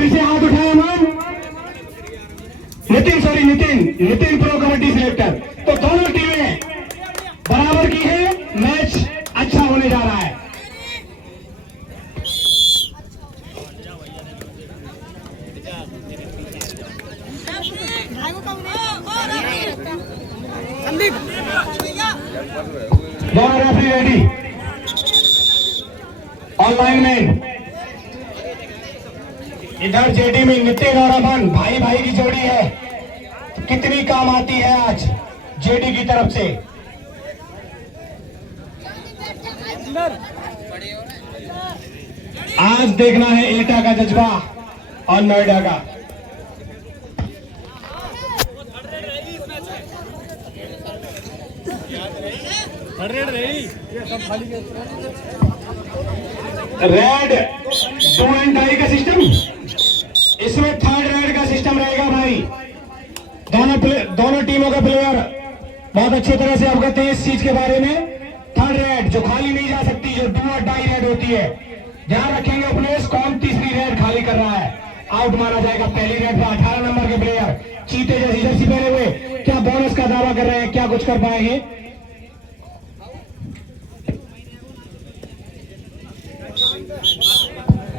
फिर से हाथ उठाया मान नितिन प्रो कबड्डी सिलेक्टर। तो दोनों टीमें बराबर की है, मैच अच्छा होने जा रहा है। दोनों रेफरी रेडी, ऑनलाइन में इधर जेडी में नितिन और अमन भाई भाई की जोड़ी है, कितनी काम आती है आज जेडी की तरफ से। आज देखना है एटा का जज्बा और नोएडा का। रेड 2 एंड डाई का सिस्टम, इसमें 3rd रेड का सिस्टम रहेगा भाई। दोनों टीमों का प्लेयर बहुत अच्छी तरह से अवगत है इस चीज के बारे में। 3rd रेड जो खाली नहीं जा सकती, जो 2 और डाई रेड होती है, ध्यान रखेंगे प्लेयर्स। कौन तीसरी रेड खाली कर रहा है, आउट माना जाएगा। पहली रेड पर 18 नंबर के प्लेयर चीते जैसी जर्सी पहने हुए क्या बोनस का दावा कर रहे हैं, क्या कुछ कर पाएंगे।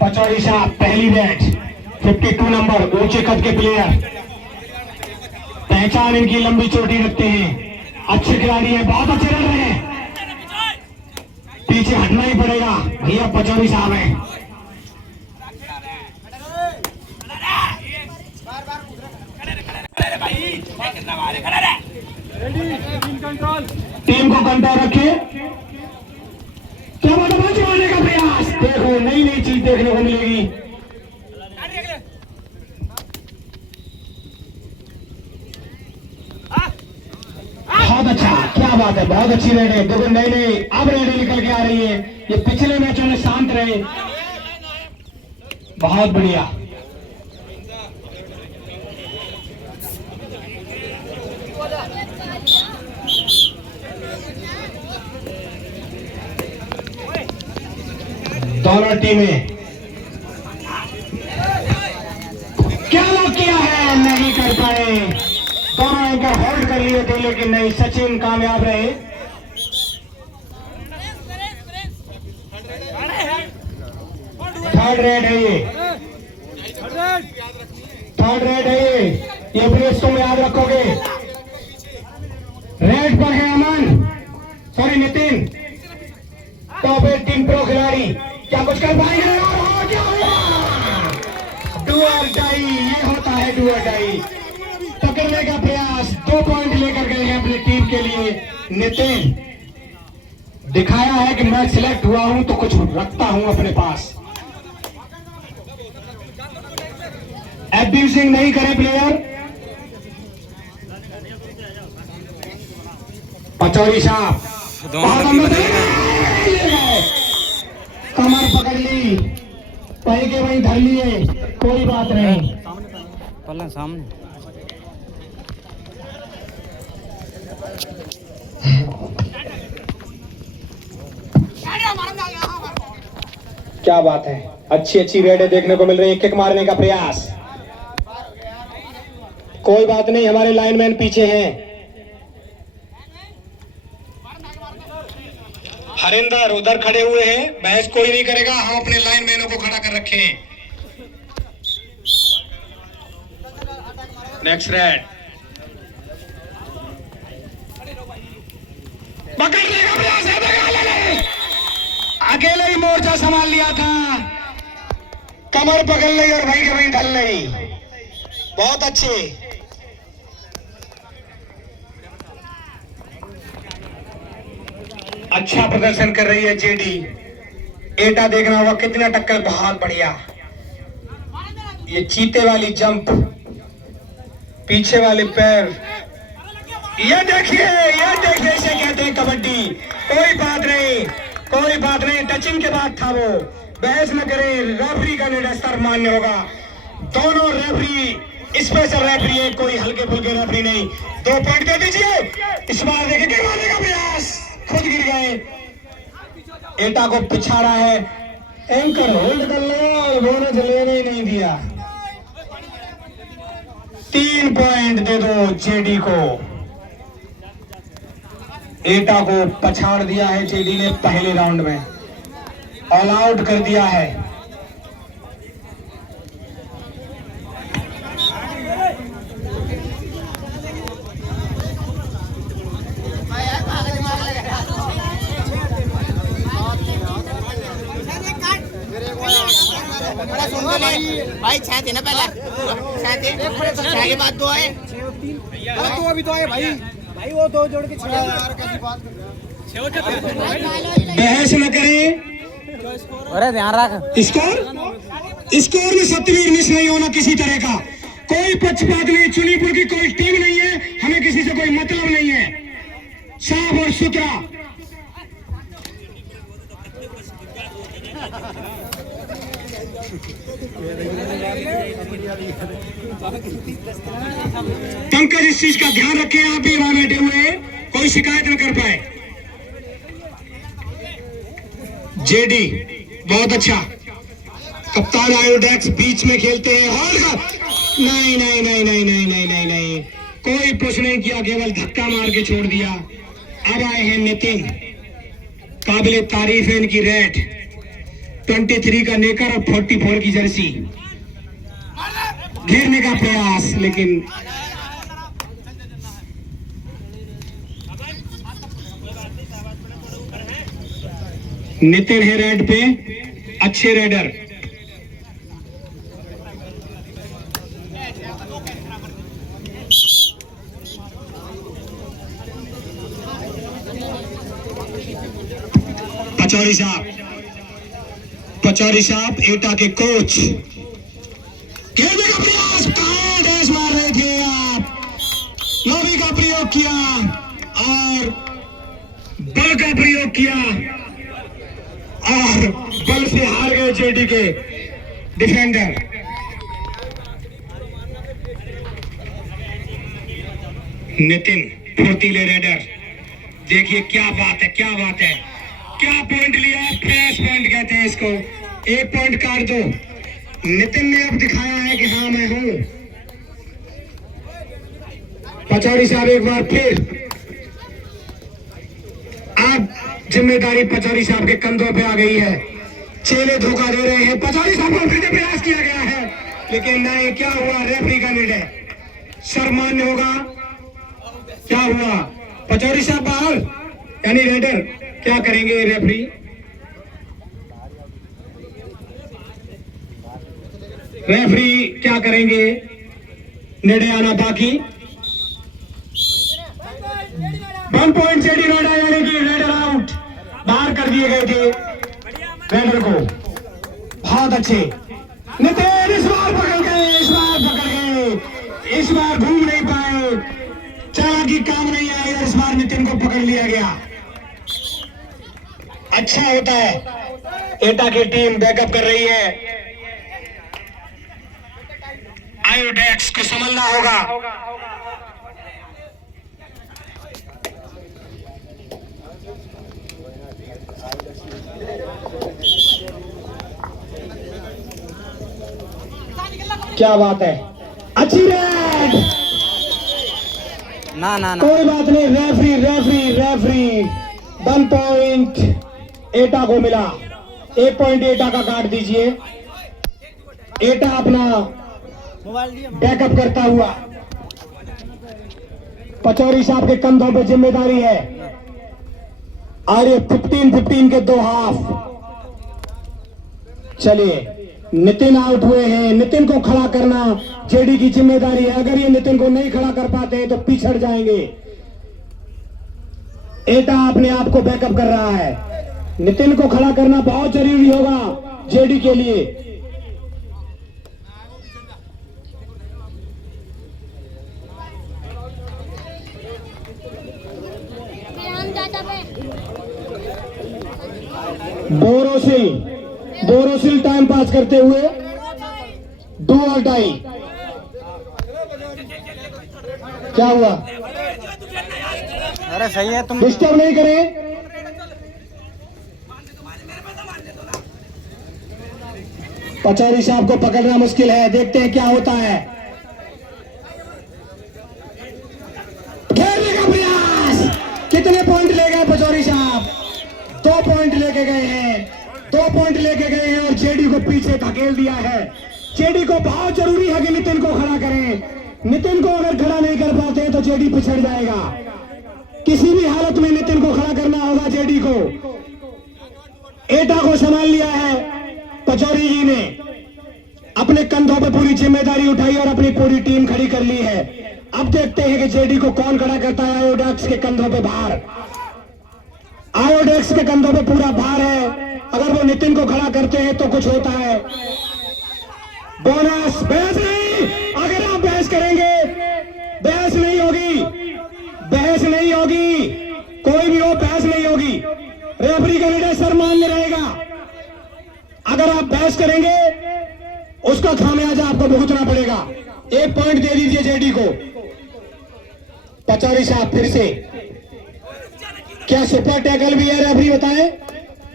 पचौड़ी शाह पहली बैच 52 नंबर, ऊंचे कद के प्लेयर, पहचान इनकी लंबी चोटी रखते हैं, अच्छे खिलाड़ी हैं, बहुत अच्छे रन रहे हैं। पीछे हटना ही पड़ेगा भैया, पचौड़ी साहब हैं। टीम को कंट्रोल रखिए। क्या बात है, का प्रयास, देखो नई नई चीज देखने को मिलेगी। बहुत अच्छा, क्या बात है, बहुत अच्छी रेड है। देखो नई नई अब रेड निकल के आ रही है। ये पिछले मैचों में शांत रहे, बहुत बढ़िया। दोनों टीमें क्या लॉक किया है, नहीं कर पाए। दोनों एंकर होल्ड कर लिए थे लेकिन नहीं, सचिन कामयाब रहे। थर्ड रेड है ये, थर्ड रेड है ये प्लेस तुम याद रखोगे। रेड पर है Aman, sorry Nitin, top 8 team pro खिलाड़ी, क्या कुछ कर पाएंगे। क्या हुआ, डू और डाई, ये होता है डू और डाई। पकड़ने का प्रयास, 2 पॉइंट लेकर गए हैं अपनी टीम के लिए। नितिन दिखाया है कि मैं सिलेक्ट हुआ हूं तो कुछ रखता हूं अपने पास। एब्यूजिंग नहीं करे प्लेयर। पचौड़ी साहब कमर पकड़ ली, वहीं के वहीं धर लिए, कोई बात नहीं। पल्ला सामने क्या बात है, अच्छी अच्छी रेडें देखने को मिल रही है। किक मारने का प्रयास, कोई बात नहीं, हमारे लाइनमैन पीछे हैं। हरिंदर उधर खड़े हुए हैं, बहस कोई नहीं करेगा, हम अपने लाइनमैनों को खड़ा कर रखे हैं। नेक्स्ट रेड, पकड़ने का प्रयास है, अकेले ही मोर्चा संभाल लिया था, कमर पकड़ ली और वहीं के वहीं ढल ली। बहुत अच्छे, अच्छा प्रदर्शन कर रही है जेडी। एटा देखना होगा कितना टक्कर, बहुत बढ़िया। ये चीते वाली जंप, पीछे वाले पैर, ये देखिए इसे कहते हैं कबड्डी। कोई बात नहीं, कोई बात नहीं, टचिंग के बाद था वो, बहस न करें, रेफरी का निर्देश मान्य होगा। दोनों रेफरी स्पेशल रेफरी है, कोई हल्के फुल्के रेफरी नहीं। 2 पॉइंट दे दीजिए। इस बार देखिए मारने का प्रयास, खुद गिर गए। एटा को पिछाड़ा है, एंकर होल्ड कर लो, बोनस लेने ही नहीं दिया। 3 पॉइंट दे दो जेडी को। एटा को पछाड़ दिया है जेडी ने पहले राउंड में, ऑल आउट कर दिया है। भाई छाते ना पहले छाते के बाद दो आए दो अभी तो आए भाई भाई वो दो जोड़ के बहस न करें। अरे ध्यान रख स्कोर स्कोर में सतवीर मिस नहीं होना किसी तरह का। कोई पक्षपात नहीं, चुनीपुर की कोई टीम नहीं है, हमें किसी से कोई मतलब नहीं है। साफ और सुथरा। पंकज इस चीज का ध्यान रखें, आप भी वहां बैठे हुए कोई शिकायत न कर पाए। जेडी बहुत अच्छा, कप्तान आयोडेक्स बीच में खेलते हैं। नहीं नहीं नहीं नहीं नहीं नहीं नहीं नहीं, कोई पुश नहीं किया, केवल धक्का मार के छोड़ दिया। अब आए हैं नितिन, काबिले तारीफ है इनकी रेड 23 का नेकर और 44 की जर्सी। घेरने का प्रयास, लेकिन नितिन है रेड पे, अच्छे रेडर। पचौरी साहब एटा के कोच, खेलने का प्रयास, कहां डैश मार रहे थे आप। लॉबी का प्रयोग किया और बल का प्रयोग किया और बल से हार गए जेडी के डिफेंडर। नितिन फुर्तीले रेडर, देखिए क्या बात है, क्या बात है, क्या पॉइंट लिया, फ्लैश पॉइंट कहते हैं इसको। 1 पॉइंट काट दो। नितिन ने अब दिखाया है कि हाँ मैं हूं। पचौरी साहब एक बार फिर, अब जिम्मेदारी पचौरी साहब के कंधों पे आ गई है। चेले धोखा दे रहे हैं, पचौरी साहब को फिर से प्रयास किया गया है, लेकिन नहीं, क्या हुआ, रेफरी का निर्णय सर्वमान्य होगा। क्या हुआ, पचौरी साहब बाहर, यानी रेडर क्या करेंगे रेफरी? रेफरी क्या करेंगे, निर्णय आना बाकी। 1 पॉइंट जेडी नोएडा, यानी कि रेडर आउट, बाहर कर दिए गए थे रेडर को। बहुत अच्छे नितिन, इस बार पकड़ गए, इस बार पकड़ गए, इस बार घूम नहीं पाए, चालाकी काम नहीं आई और इस बार नितिन को पकड़ लिया गया। अच्छा होता है, एटा की टीम बैकअप कर रही है। आयोडेक्स को संभलना होगा। क्या बात है, अच्छी रेड, ना ना ना कोई बात नहीं, रेफरी रेफरी रेफरी 1 पॉइंट एटा को मिला। 1 पॉइंट एटा का काट दीजिए। एटा अपना बैकअप करता हुआ, पचौरी साहब के कंधों पे जिम्मेदारी है। और ये 15-15 के 2 हाफ। चलिए, नितिन आउट हुए हैं, नितिन को खड़ा करना जेडी की जिम्मेदारी है। अगर ये नितिन को नहीं खड़ा कर पाते हैं तो पिछड़ जाएंगे। एटा अपने आप को बैकअप कर रहा है, नितिन को खड़ा करना बहुत जरूरी होगा जेडी के लिए। बोरोसिल टाइम पास करते हुए डू और डाई। क्या हुआ, अरे सही है, तुम डिस्टर्ब नहीं करें। पचौरी साहब को पकड़ना मुश्किल है, देखते हैं क्या होता है। पॉइंट लेके गए हैं, 2 पॉइंट लेके गए हैं और जेडी को पीछे धकेल दिया है। जेडी को बहुत जरूरी है कि नितिन को खड़ा करें। नितिन को अगर खड़ा नहीं कर पाते तो जेडी पिछड़ जाएगा। किसी भी हालत में नितिन को खड़ा करना होगा जेडी को। एटा को संभाल लिया है पचौरी जी ने, अपने कंधों पे पूरी जिम्मेदारी उठाई और अपनी पूरी टीम खड़ी कर ली है। अब देखते हैं कि जेडी को कौन खड़ा करता है। आयोडेक्स के कंधों पे भार, आयोडेक्स के कंधों पे पूरा भार है। अगर वो नितिन को खड़ा करते हैं तो कुछ होता है। बोनस, बहस नहीं। अगर आप बहस करेंगे, बहस नहीं होगी, बहस नहीं होगी, कोई भी हो बहस नहीं होगी। रेफरी का निर्देश मान्य रहेगा। अगर आप बहस करेंगे उसका खामियाजा आपको भुगतना पड़ेगा। 1 पॉइंट दे दीजिए जेडी को। पचौरी साहब फिर से, क्या सुपर टैकल भी है रेफरी बताएं?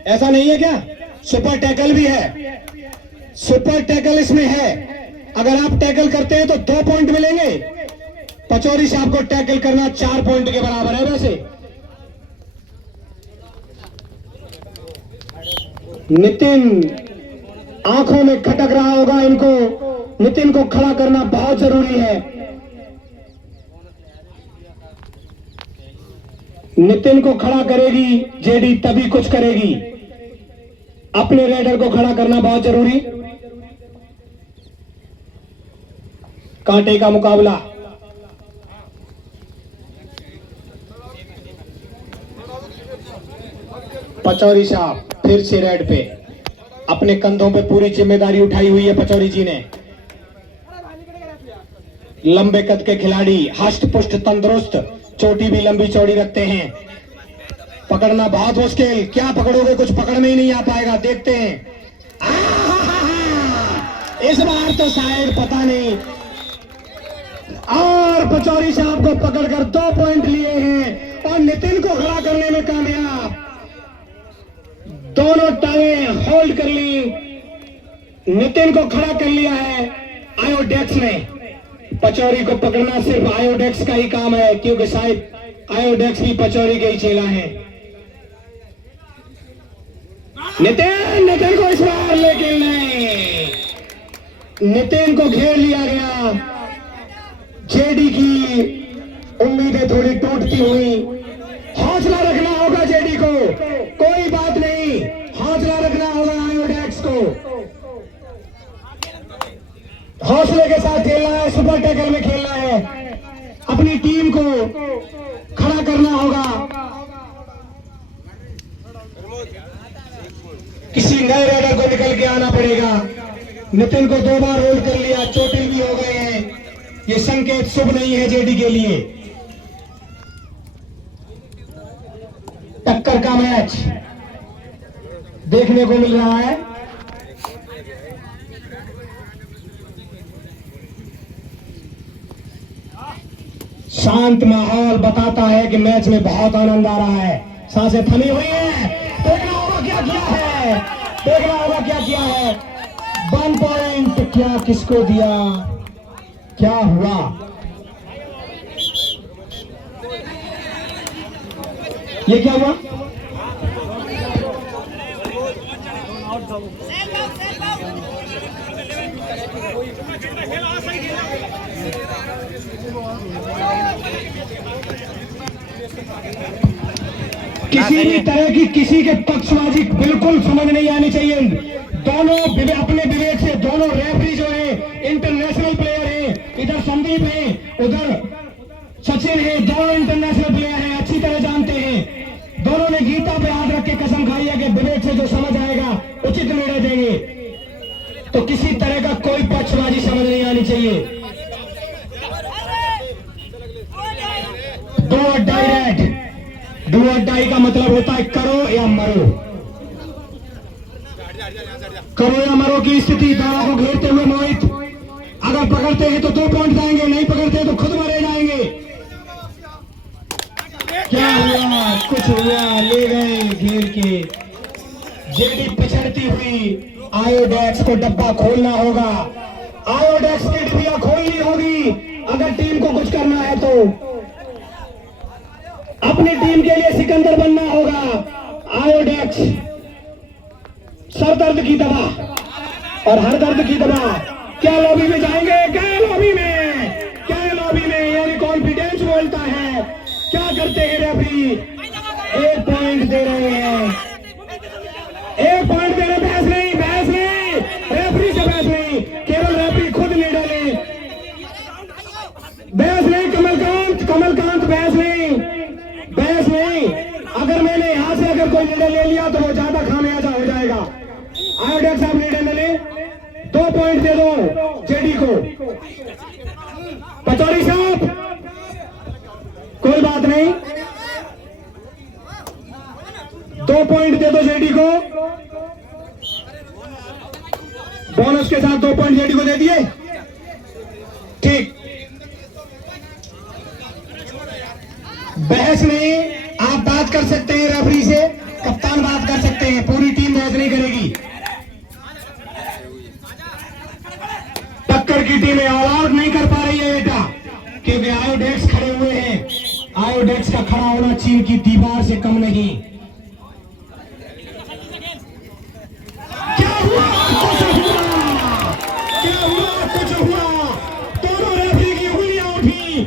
ऐसा नहीं है क्या? सुपर टैकल भी है, सुपर टैकल इसमें है। अगर आप टैकल करते हैं तो 2 पॉइंट मिलेंगे। पचौरी साहब को टैकल करना 4 पॉइंट के बराबर है। वैसे नितिन आंखों में खटक रहा होगा इनको। नितिन को खड़ा करना बहुत जरूरी है। नितिन को खड़ा करेगी जेडी तभी कुछ करेगी। अपने रेडर को खड़ा करना बहुत जरूरी। कांटे का मुकाबला, पचौरी साहब फिर से रेड पे, अपने कंधों पे पूरी जिम्मेदारी उठाई हुई है पचौरी जी ने। लंबे कद के खिलाड़ी, हष्ट पुष्ट तंदुरुस्त, चोटी भी लंबी चौड़ी रखते हैं। पकड़ना बहुत मुश्किल। क्या पकड़ोगे? कुछ पकड़ में ही नहीं आ पाएगा। देखते हैं। इस बार तो शायद पता नहीं। और पचौरी साहब को पकड़कर 2 पॉइंट लिए हैं और नितिन को खड़ा करने में कामयाब। दोनों टांगें होल्ड कर ली। नितिन को खड़ा कर लिया है आयोडेक्स ने। पचौरी को पकड़ना सिर्फ आयोडेक्स का ही काम है, क्योंकि शायद आयोडेक्स भी पचौरी के ही चेला है। नितिन को इस बार, लेकिन नहीं, नितिन को घेर लिया गया। जेडी की उम्मीदें थोड़ी टूटती हुई। हौसला रखना होगा जेडी को, कोई बात नहीं, हौसला रखना होगा आयोडेक्स को। हौसले के साथ खेलना है, सुपर टैकल में खेलना है। अपनी टीम को खड़ा करना होगा। किसी नए रेडर को निकल के आना पड़ेगा। नितिन को 2 बार होल्ड कर लिया, चोटिल भी हो गए हैं। ये संकेत शुभ नहीं है जेडी के लिए। टक्कर का मैच देखने को मिल रहा है। शांत माहौल बताता है कि मैच में बहुत आनंद आ रहा है। सांसें थमी हुई हैं। देखना होगा क्या किया है, देखना होगा क्या किया है। 1 पॉइंट क्या किसको दिया, क्या हुआ? ये क्या हुआ? किसी भी तरह की किसी के पक्षबाजी बिल्कुल समझ नहीं आनी चाहिए। दोनों अपने विवेक से, दोनों रेफरी जो है इंटरनेशनल प्लेयर हैं। इधर संदीप है, उधर सचिन है। दोनों इंटरनेशनल प्लेयर हैं, अच्छी तरह जानते हैं। दोनों ने गीता पे हाथ रख के कसम खाई है कि विवेक से जो समझ आएगा उचित निर्णय देंगे। तो किसी तरह का कोई पक्षबाजी समझ नहीं आनी चाहिए। डू और डाई रेड, डू और डाई का मतलब होता है करो या मरो। करो या मरो की स्थिति। दावा को घेरते हुए मोहित, अगर पकड़ते हैं तो 2 पॉइंट जाएंगे, नहीं पकड़ते तो खुद मरे जाएंगे। क्या हुआ? कुछ हुआ, ले गए घेर के। जेडी पिछड़ती हुई। आयोडेक्स को डब्बा खोलना होगा। आयोडेक्स की डिब्बियां खोलनी होगी अगर टीम को कुछ करना है तो। अपनी टीम के लिए सिकंदर बनना होगा। आयोडेक्स सर दर्द की दवा और हर दर्द की दवा। क्या लॉबी में जाएंगे? क्या लॉबी में? क्या लॉबी में? यानी कॉन्फिडेंस बोलता है। क्या करते हैं रेफरी? 1 पॉइंट दे रहे हैं। 1 पॉइंट दे रहे। बहस नहीं, बहस नहीं, रेफरी से बहस नहीं, केवल रेफरी खुद नहीं डाले। बहस नहीं कमलकांत, कमलकांत बहस नहीं, बहस नहीं। अगर मैंने यहां से अगर कोई निर्णय ले लिया तो वो ज्यादा खामियाजा हो जाएगा। आयोडेक्स साहब निर्णय ले, 2 पॉइंट दे दो जेडी को। पचौरी साहब कोई बात नहीं, 2 पॉइंट दे दो जेडी को। बोनस के साथ 2 पॉइंट जेडी को दे दिए। ठीक, बहस नहीं, आप बात कर सकते हैं रेफरी से, कप्तान बात कर सकते हैं, पूरी टीम बहस नहीं करेगी। टक्कर की टीमें ऑल आउट नहीं कर पा रही है बेटा, क्योंकि आयोडेक्स खड़े हुए हैं। आयोडेक्स का खड़ा होना चीन की दीवार से कम नहीं। क्या हुआ? कुछ हुआ? क्या हुआ? कुछ हुआ? दोनों रेफरी की उंगलियां उठी।